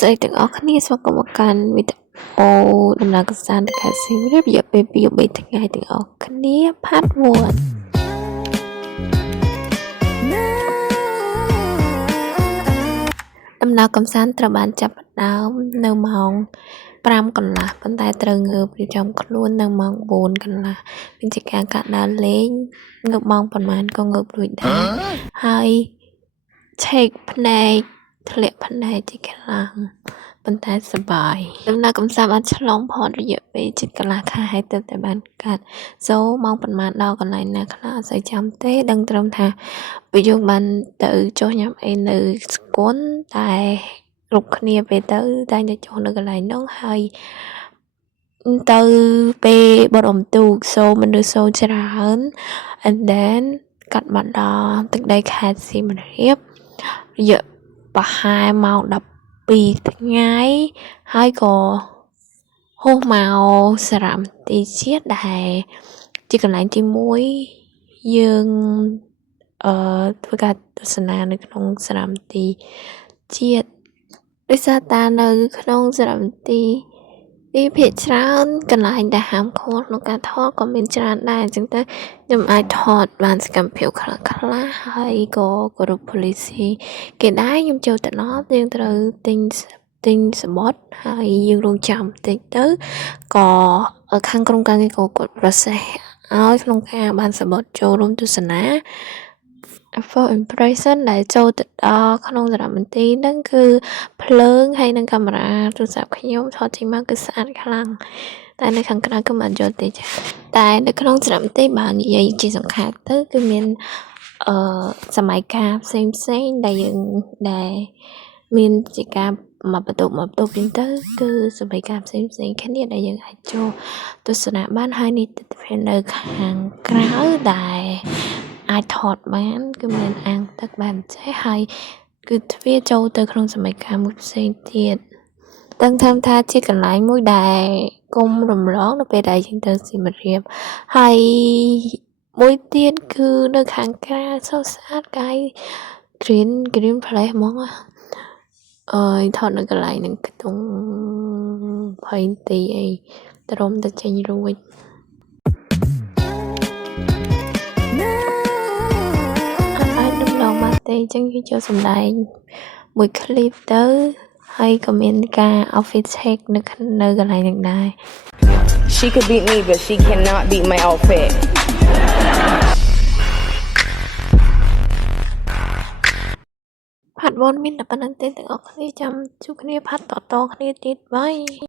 ស្អីទាំងអស់គ្នាស្វាគមន៍មកកាន់វីដេអូដំណើរកម្សាន្តទៅខេត្តសៀមរាបរយៈពេល2 3ថ្ងៃទាំងអស់គ្នា Part 1 ដំណើរកម្សាន្តត្រូវបានចាប់ផ្ដើមនៅម៉ោង 5 កន្លះប៉ុន្តែត្រូវងើបរៀបចំខ្លួននៅម៉ោង 4 កន្លះមានជាការកាត់ដើរលេងងើបម៉ោងប៉ុន្មានក៏ងើបរួចដែរហើយឆែកភ្នែកធ្លាក់ភ្នែកជាខ្លាំងប៉ុន្តែសប្បាយដំណើរកម្សាន្តបានឆ្លងផុតរយៈពេលជិតកន្លះខែហើយទើបតែបានកាត់ម៉ោងប៉ុន្មានដល់កន្លែងណាខ្លះអត់សូវចាំទេដឹងត្រឹមថាពេលយើងបានទៅចុះញ៉ាំអីនៅស្គុនតែគ្រប់គ្នាពេលទៅតែទៅចុះនៅកន្លែងនោះហើយទៅពេលបត់អំទូកមនុស្សច្រើន and then កាត់បាត់ដល់ទឹកដីខេត្តសៀមរាបរយៈប្រហែលម៉ោង 12 ថ្ងៃហើយក៏ហោះមកសារមន្ទីរជាតិដែលជាកន្លែងទី1យើងធ្វើការទស្សនានៅក្នុងសារមន្ទីរជាតិដោយសារតែនៅក្នុងសារមន្ទីរភាគច្រើនកន្លែងដែលហាមឃាត់ក្នុងការថតក៏មានច្រើនដែរអញ្ចឹងទៅខ្ញុំអាចថតបានសកម្មភាពខ្លះហើយក៏គោរព policy គេដែរខ្ញុំចូលទៅដល់យើងត្រូវទិញសំបុត្រហើយយើងរងចាំបន្តិចទៅក៏ខាងក្រុមការងារក៏គាត់ process ឲ្យក្នុងការបានសំបុត្រចូលរួមទស្សនា for impression ដែលចូលទៅដល់ក្នុងសារមន្ទីរហ្នឹងគឺភ្លើងហើយនិងកាមេរ៉ាទូរស័ព្ទខ្ញុំថតចេញមកគឺស្អាតខ្លាំងតែនៅខាងក្រៅគឺមិនយល់ទេចាតែនៅក្នុងសារមន្ទីរបើនិយាយជាសង្ខេបទៅគឺមានសម័យកាលផ្សេងដែលយើងដែលមានជាការមកបន្ទប់វិញទៅគឺសម័យកាលផ្សេងគ្នាដែលយើងអាចចូលទស្សនាបានហើយនេះទិដ្ឋភាពនៅខាងក្រៅដែលអាចថតបានគឺមានអាងទឹកបែបចេះហើយគឺទ្វារចូលទៅក្នុងសម័យកាលមួយផ្សេងទៀតដឹងថាជាកន្លែងមួយដែលគុំរំលងនៅពេលដែលយើងទៅសៀមរាបហើយមួយទៀតគឺនៅខាងក្រៅស្អាតកាយ green place ហ្មងថតនៅកន្លែងហ្នឹងខ្ទង់20ទីអីត្រឹមតែចេញរួចអាចដំឡងមកទេអញ្ចឹងគេចូលសម្ដែងមួយ clip ទៅហើយក៏មានការ outfit check នៅកន្លែងហ្នឹងដែរ She could beat me but she cannot beat my outfit Part 1 មានតែប៉ុណ្្នឹងទេទាំងអស់គ្នាចាំជួបគ្នា Part តៗគ្នាទៀតបាយ